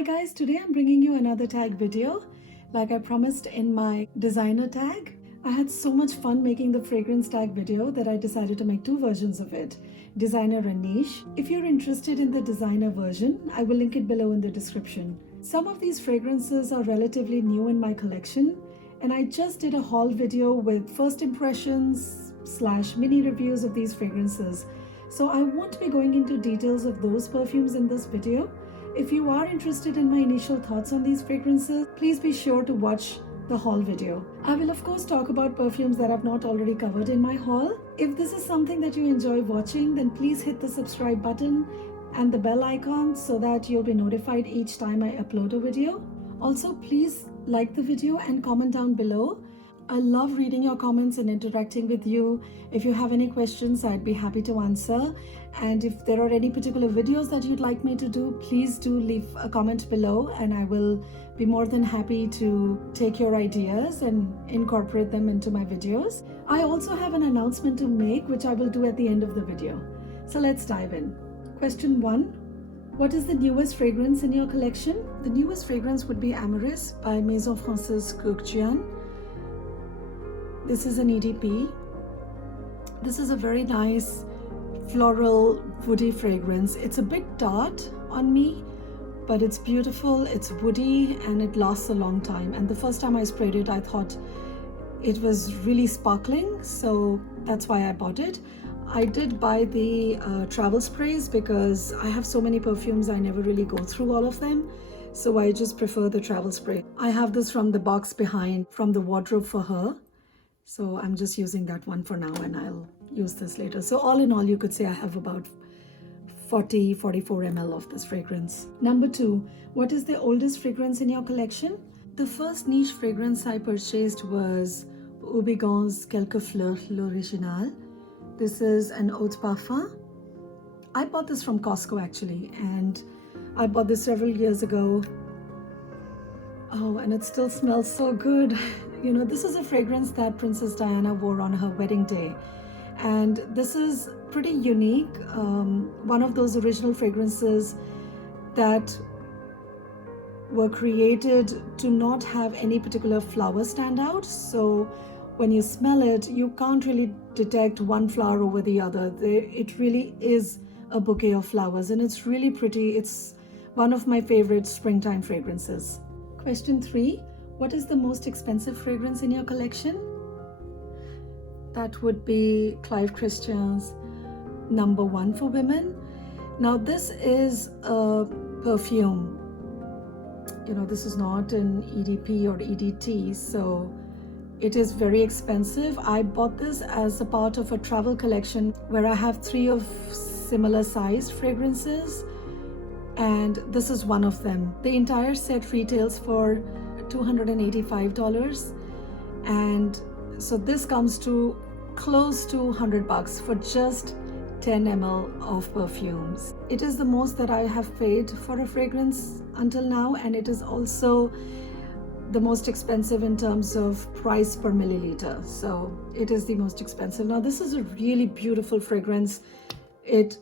Hi guys, today I'm bringing you another tag video. Like I promised in my designer tag, I had so much fun making the fragrance tag video that I decided to make two versions of it, designer and niche. If you're interested in the designer version, I will link it below in the description. Some of these fragrances are relatively new in my collection, and I just did a haul video with first impressions / mini reviews of these fragrances. So I won't be going into details of those perfumes in this video. If you are interested in my initial thoughts on these fragrances, please be sure to watch the haul video. I will of course talk about perfumes that I've not already covered in my haul. If this is something that you enjoy watching, then please hit the subscribe button and the bell icon so that you'll be notified each time I upload a video. Also, please like the video and comment down below. I love reading your comments and interacting with you. If you have any questions, I'd be happy to answer. And if there are any particular videos that you'd like me to do, please do leave a comment below and I will be more than happy to take your ideas and incorporate them into my videos. I also have an announcement to make, which I will do at the end of the video. So let's dive in. Question 1. What is the newest fragrance in your collection? The newest fragrance would be AMYRIS by Maison France's KURKDJIAN. This is an EDP. This is a very nice floral woody fragrance. It's a bit tart on me, but it's beautiful, it's woody, and it lasts a long time. And the first time I sprayed it, I thought it was really sparkling, so that's why I bought it. I did buy the travel sprays because I have so many perfumes, I never really go through all of them. So I just prefer the travel spray. I have this from the box behind, from the wardrobe for her. So I'm just using that one for now and I'll use this later. So all in all, you could say I have about 44 ml of this fragrance. Number 2, what is the oldest fragrance in your collection? The first niche fragrance I purchased was HOUBIGANT's QUELQUES l'original. This is an eau de parfum. I bought this from Costco actually, and I bought this several years ago. Oh, and it still smells so good. You know, this is a fragrance that Princess Diana wore on her wedding day. And this is pretty unique. One of those original fragrances that were created to not have any particular flower stand out. So when you smell it, you can't really detect one flower over the other. It really is a bouquet of flowers and it's really pretty. It's one of my favorite springtime fragrances. Question 3. What is the most expensive fragrance in your collection? That would be Clive Christian's number 1 for women. Now this is a perfume. You know, this is not an EDP or EDT, so it is very expensive. I bought this as a part of a travel collection where I have 3 of similar sized fragrances, and this is one of them. The entire set retails for $285, and so this comes to close to $100 for just 10 ml of perfumes. It is the most that I have paid for a fragrance until now, and it is also the most expensive in terms of price per milliliter. So it is the most expensive. Now this is a really beautiful fragrance. It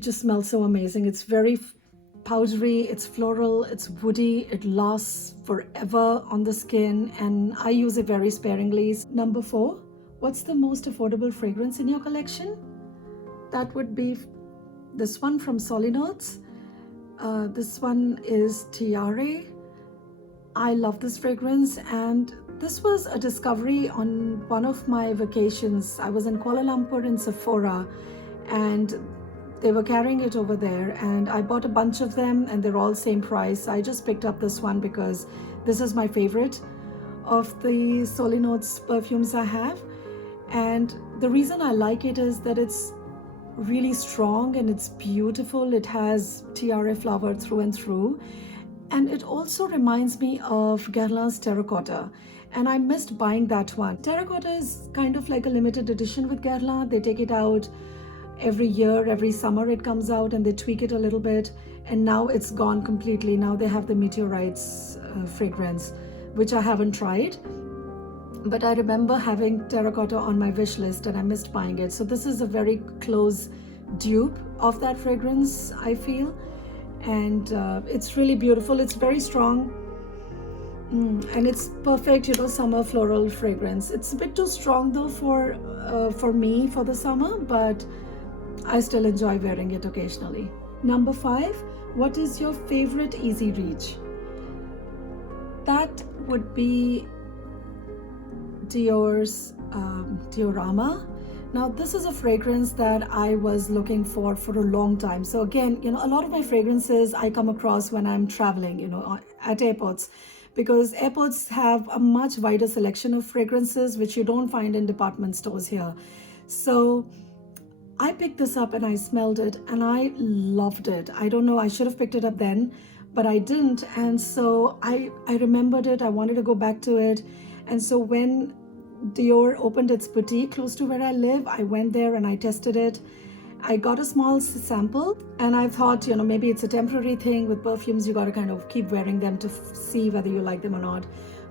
just smells so amazing. It's very powdery, it's floral, it's woody, it lasts forever on the skin, and I use it very sparingly. Number 4, what's the most affordable fragrance in your collection? That would be this one from SOLINOTES. This one is TIARE. I love this fragrance, and this was a discovery on one of my vacations. I was in Kuala Lumpur in Sephora, and they were carrying it over there, and I bought a bunch of them and they're all same price. I just picked up this one because this is my favorite of the SOLINOTES perfumes I have. And the reason I like it is that it's really strong and it's beautiful. It has tiare flower through and through. And it also reminds me of Guerlain's Terracotta. And I missed buying that one. Terracotta is kind of like a limited edition with Guerlain. They take it out every year, every summer it comes out and they tweak it a little bit, and now it's gone completely. Now they have the Meteorites fragrance, which I haven't tried, but I remember having Terracotta on my wish list and I missed buying it. So this is a very close dupe of that fragrance, I feel. and it's really beautiful. It's very strong. And it's perfect, you know, summer floral fragrance. It's a bit too strong though for me for the summer, but I still enjoy wearing it occasionally. Number 5, what is your favorite easy reach? That would be Dior's Diorama. Now this is a fragrance that I was looking for a long time. So again, you know, a lot of my fragrances I come across when I'm traveling, you know, at airports, because airports have a much wider selection of fragrances which you don't find in department stores here. So I picked this up and I smelled it and I loved it. I don't know, I should have picked it up then, but I didn't. And so I remembered it. I wanted to go back to it. And so when Dior opened its boutique close to where I live, I went there and I tested it. I got a small sample and I thought, you know, maybe it's a temporary thing. With perfumes, you got to kind of keep wearing them to see whether you like them or not.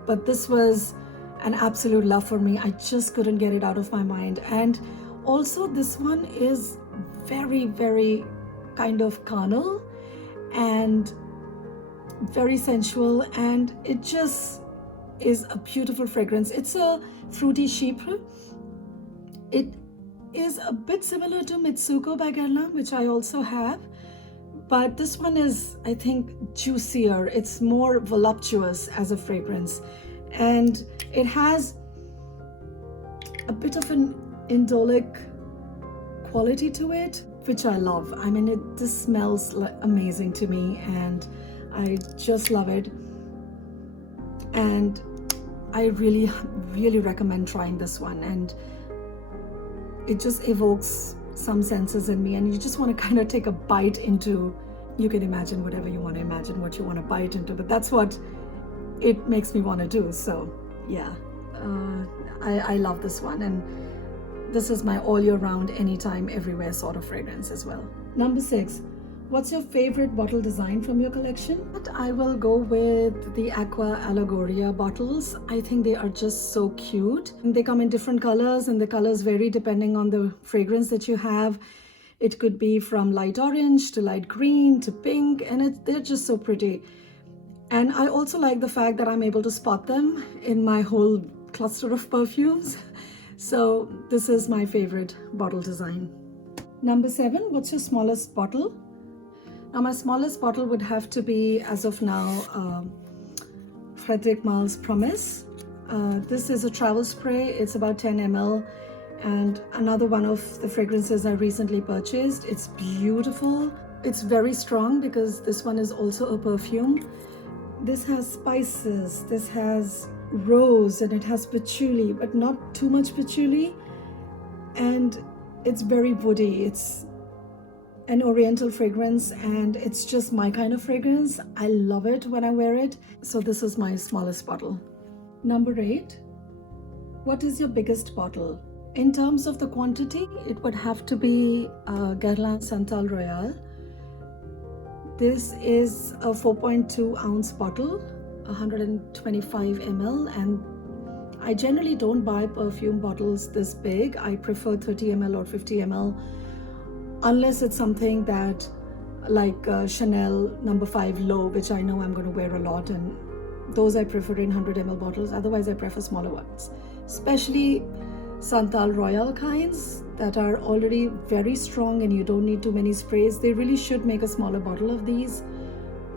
But this was an absolute love for me. I just couldn't get it out of my mind. And also this one is very, very kind of carnal and very sensual, and it just is a beautiful fragrance. It's a fruity chypre. It is a bit similar to Mitsuko by Guerlain, which I also have, but this one is, I think, juicier. It's more voluptuous as a fragrance, and it has a bit of an indolic quality to it, which I love. I mean, this smells amazing to me, and I just love it. And I really, really recommend trying this one. And it just evokes some senses in me, and you just want to kind of take a bite into, you can imagine whatever you want to imagine, what you want to bite into, but that's what it makes me want to do. So yeah, I love this one, and this is my all year round, anytime, everywhere sort of fragrance as well. Number 6, what's your favorite bottle design from your collection? I will go with the AQUA Allegoria bottles. I think they are just so cute. And they come in different colors, and the colors vary depending on the fragrance that you have. It could be from light orange to light green to pink, and they're just so pretty. And I also like the fact that I'm able to spot them in my whole cluster of perfumes. So this is my favorite bottle design. Number 7, what's your smallest bottle? Now my smallest bottle would have to be, as of now, Frederic Malle's Promise. This is a travel spray. It's about 10 ml, and another one of the fragrances I recently purchased. It's beautiful. It's very strong because this one is also a perfume. This has spices, this has rose, and it has patchouli, but not too much patchouli, and it's very woody. It's an oriental fragrance, and it's just my kind of fragrance. I love it when I wear it. So this is my smallest bottle. Number 8, what is your biggest bottle? In terms of the quantity, it would have to be Guerlain Santal Royal. This is a 4.2 ounce bottle, 125 ml, and I generally don't buy perfume bottles this big. I prefer 30 ml or 50 ml, unless it's something that like Chanel No. 5 Low, which I know I'm going to wear a lot, and those I prefer in 100 ml bottles. Otherwise I prefer smaller ones, especially Santal Royal kinds that are already very strong and you don't need too many sprays. They really should make a smaller bottle of these,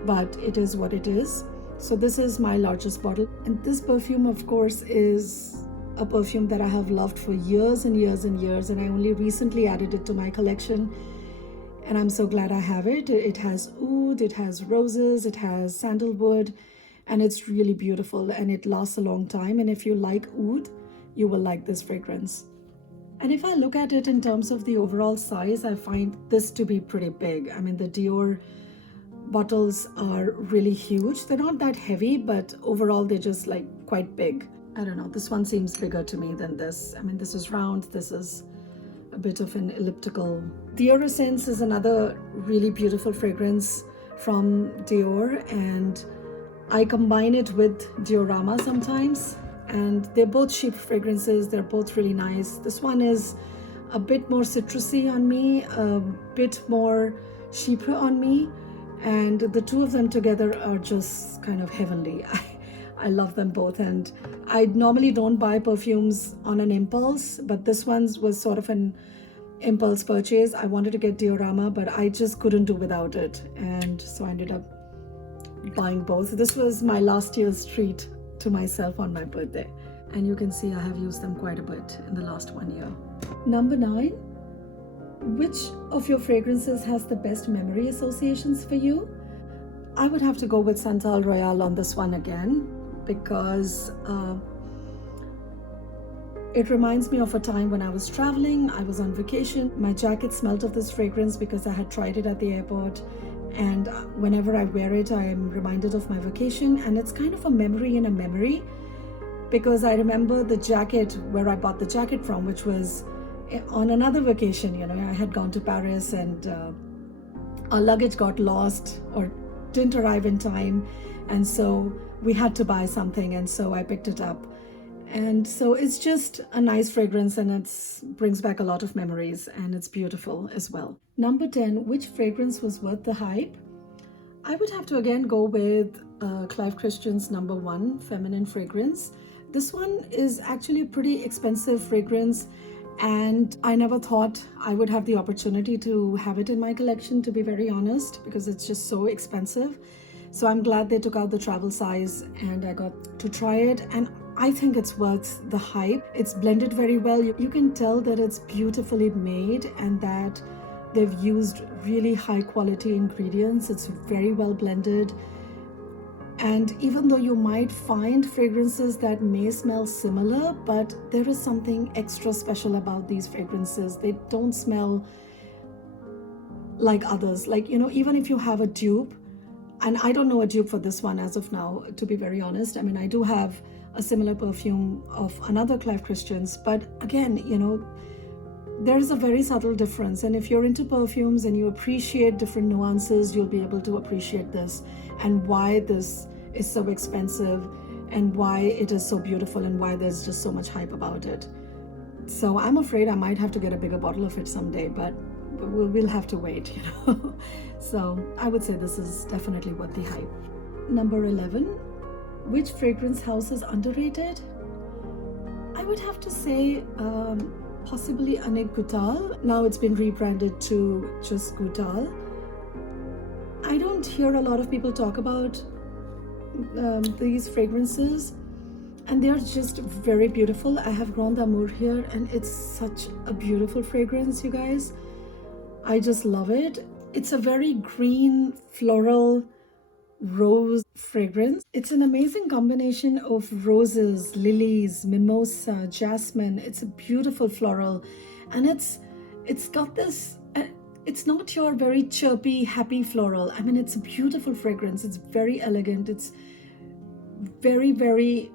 but it is what it is. So this is my largest bottle, and this perfume of course is a perfume that I have loved for years and years and years, and I only recently added it to my collection, and I'm so glad I have it. It has oud, it has roses, it has sandalwood, and it's really beautiful, and it lasts a long time. And if you like oud, you will like this fragrance. And if I look at it in terms of the overall size, I find this to be pretty big. I mean, the Dior bottles are really huge. They're not that heavy, but overall they're just like quite big. I don't know, this one seems bigger to me than this. I mean, this is round, this is a bit of an elliptical. Dior Essence is another really beautiful fragrance from Dior, and I combine it with Diorama sometimes, and they're both cheap fragrances. They're both really nice. This one is a bit more citrusy on me, a bit more chypre on me, and the two of them together are just kind of heavenly. I love them both, and I normally don't buy perfumes on an impulse, but this one was sort of an impulse purchase. I wanted to get Diorama, but I just couldn't do without it, and so I ended up buying both. This was my last year's treat to myself on my birthday, and you can see I have used them quite a bit in the last 1 year. Number 9, which of your fragrances has the best memory associations for you? I would have to go with Santal Royale on this one again, because it reminds me of a time when I was traveling. I was on vacation. My jacket smelled of this fragrance because I had tried it at the airport, and whenever I wear it, I am reminded of my vacation, and it's kind of a memory in a memory, because I remember the jacket, where I bought the jacket from, which was on another vacation. You know, I had gone to Paris, and our luggage got lost or didn't arrive in time, and so we had to buy something, and so I picked it up. And so it's just a nice fragrance, and it brings back a lot of memories, and it's beautiful as well. Number 10, which fragrance was worth the hype? I would have to again go with Clive Christian's number 1 feminine fragrance. This one is actually a pretty expensive fragrance, and I never thought I would have the opportunity to have it in my collection, to be very honest, because it's just so expensive. So I'm glad they took out the travel size and I got to try it, and I think it's worth the hype. It's blended very well. You can tell that it's beautifully made and that they've used really high quality ingredients. It's very well blended. And even though you might find fragrances that may smell similar, but there is something extra special about these fragrances. They don't smell like others. Like, you know, even if you have a dupe, and I don't know a dupe for this one as of now, to be very honest. I mean, I do have a similar perfume of another Clive Christian's, but again, you know, there is a very subtle difference. And if you're into perfumes and you appreciate different nuances, you'll be able to appreciate this and why this is so expensive and why it is so beautiful and why there's just so much hype about it. So I'm afraid I might have to get a bigger bottle of it someday, but we'll have to wait, you know. So I would say this is definitely worth the hype. Number 11, which fragrance house is underrated? I would have to say possibly ANNICK GOUTAL. Now it's been rebranded to just GOUTAL. I don't hear a lot of people talk about these fragrances, and they're just very beautiful. I have Grand Amour here, and it's such a beautiful fragrance, you guys. I just love it. It's a very green, floral, rose fragrance. It's an amazing combination of roses, lilies, mimosa, jasmine. It's a beautiful floral, and it's got this, it's not your very chirpy, happy floral. I mean, it's a beautiful fragrance. It's very elegant. It's very, very,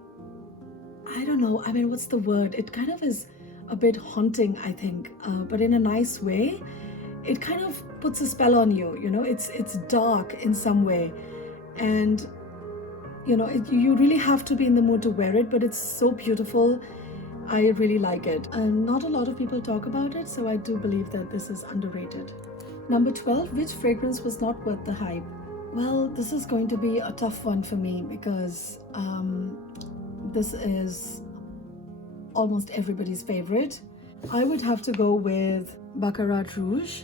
I don't know, I mean, what's the word? It kind of is a bit haunting, I think, but in a nice way. It kind of puts a spell on you, you know. It's dark in some way, and you know, you really have to be in the mood to wear it, but it's so beautiful. I really like it, and not a lot of people talk about it, so I do believe that this is underrated. Number 12, which fragrance was not worth the hype? Well, this is going to be a tough one for me, because this is almost everybody's favorite. I would have to go with BACCARAT Rouge.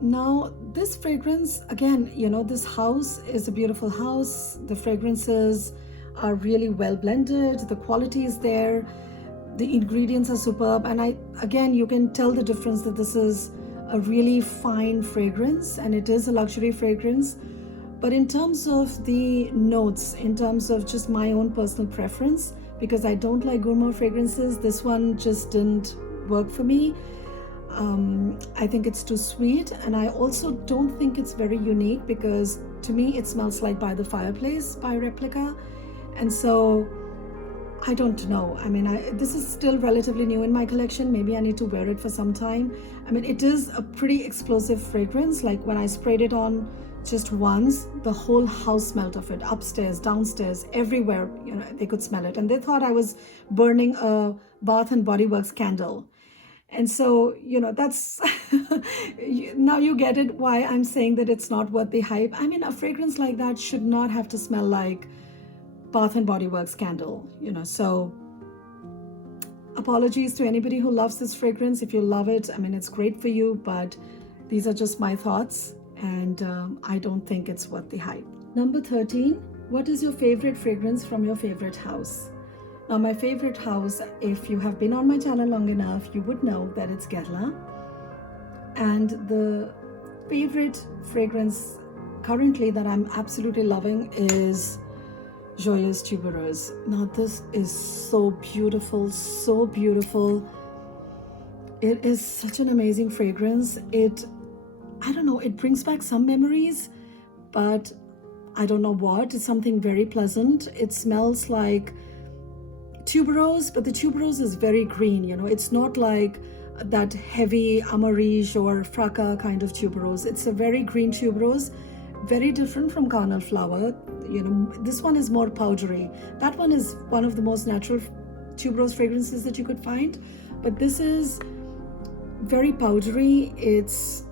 Now, this fragrance, again, you know, this house is a beautiful house. The fragrances are really well blended. The quality is there. The ingredients are superb. And again, you can tell the difference that this is a really fine fragrance, and it is a luxury fragrance. But in terms of the notes, in terms of just my own personal preference, because I don't like gourmand fragrances, this one just didn't work for me. I think it's too sweet, and I also don't think it's very unique, because to me it smells like By the Fireplace by Replica, and so I don't know. I mean, this is still relatively new in my collection. Maybe I need to wear it for some time. I mean, it is a pretty explosive fragrance. Like when I sprayed it on just once, the whole house smelled of it, upstairs, downstairs, everywhere, you know, they could smell it, and they thought I was burning a Bath and Body Works candle. And so, that's now you get it why I'm saying that it's not worth the hype. I mean, a fragrance like that should not have to smell like Bath and Body Works candle, so apologies to anybody who loves this fragrance. If you love it, I mean, it's great for you, but these are just my thoughts, and I don't think it's worth the hype. Number 13, what is your favorite fragrance from your favorite house? Now, my favorite house, if you have been on my channel long enough, you would know that it's Guerlain. And the favorite fragrance currently that I'm absolutely loving is Joyeuse Tubereuse. Now, this is so beautiful, so beautiful. It is such an amazing fragrance. I don't know, it brings back some memories, but I don't know what. It's something very pleasant. It smells like tuberose, but the tuberose is very green, it's not like that heavy AMYRIS or Fracas kind of tuberose. It's a very green tuberose, very different from carnal flower. This one is more powdery. That one is one of the most natural tuberose fragrances that you could find, but this is very powdery. It's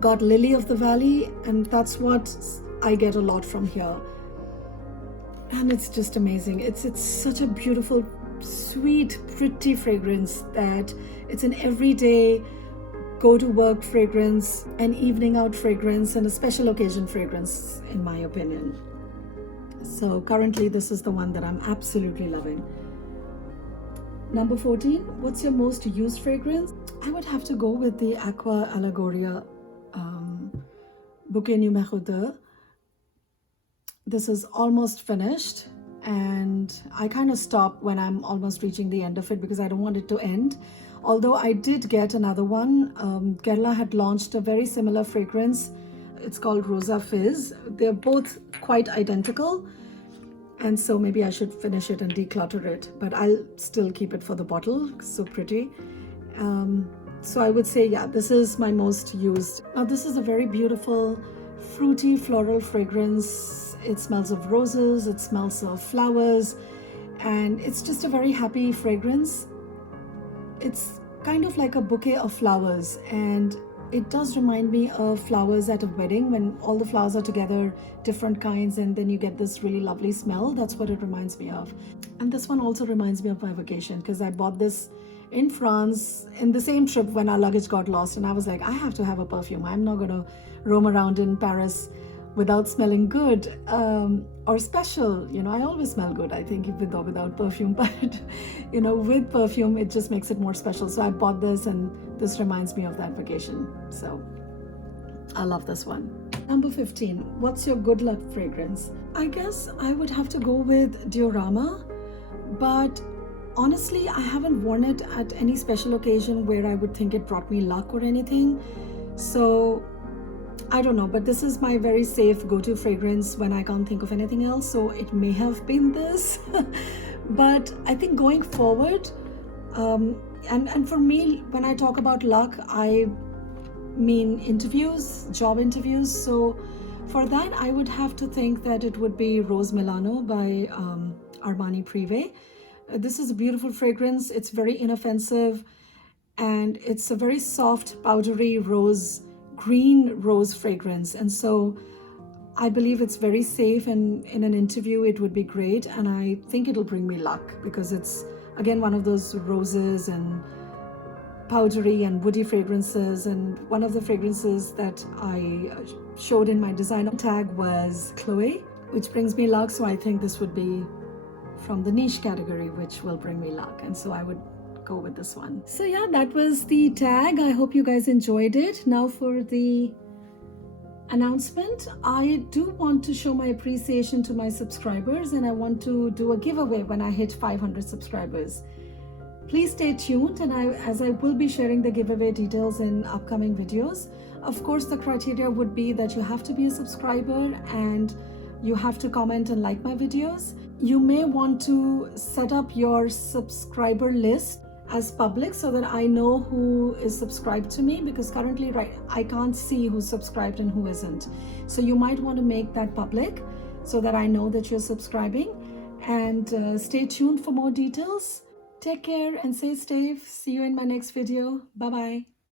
got lily of the valley, and that's what I get a lot from here. And it's just amazing. It's such a beautiful, sweet, pretty fragrance that it's an everyday go-to-work fragrance, an evening out fragrance, and a special occasion fragrance, in my opinion. So currently, this is the one that I'm absolutely loving. Number 14, what's your most used fragrance? I would have to go with the AQUA Allegoria Bouquet numéro 2. This is almost finished, and I kind of stop when I'm almost reaching the end of it because I don't want it to end. Although I did get another one. Guerlain had launched a very similar fragrance. It's called ROSA FIZZ. They're both quite identical, and so maybe I should finish it and declutter it, but I'll still keep it for the bottle. It's so pretty. So I would say, yeah, this is my most used. Now, this is a very beautiful, fruity, floral fragrance. It smells of roses, it smells of flowers, and it's just a very happy fragrance. It's kind of like a bouquet of flowers, and it does remind me of flowers at a wedding when all the flowers are together, different kinds, and then you get this really lovely smell. That's what it reminds me of. And this one also reminds me of my vacation because I bought this in France in the same trip when our luggage got lost, and I was like, I have to have a perfume. I'm not gonna roam around in Paris without smelling good or special. I always smell good, I think, with or without perfume, but with perfume it just makes it more special. So I bought this, and this reminds me of that vacation, so I love this one. Number 15, what's your good luck fragrance? I guess I would have to go with Diorama, but honestly I haven't worn it at any special occasion where I would think it brought me luck or anything, so I don't know, but this is my very safe go-to fragrance when I can't think of anything else, so it may have been this. But I think going forward, and for me, when I talk about luck, I mean interviews, job interviews. So for that, I would have to think that it would be Rose Milano by Armani Prive. This is a beautiful fragrance. It's very inoffensive, and it's a very soft, powdery green rose fragrance, and so I believe it's very safe, and in an interview it would be great, and I think it'll bring me luck because it's again one of those roses and powdery and woody fragrances. And one of the fragrances that I showed in my designer tag was Chloe, which brings me luck, so I think this would be from the niche category, which will bring me luck, and so I would go with this one. So yeah, that was the tag. I hope you guys enjoyed it. Now for the announcement, I do want to show my appreciation to my subscribers, and I want to do a giveaway when I hit 500 subscribers. Please stay tuned, and as I will be sharing the giveaway details in upcoming videos. Of course, the criteria would be that you have to be a subscriber and you have to comment and like my videos. You may want to set up your subscriber list as public so that I know who is subscribed to me, because currently I can't see who's subscribed and who isn't. So you might want to make that public so that I know that you're subscribing, and stay tuned for more details. Take care and stay safe. See you in my next video. Bye bye.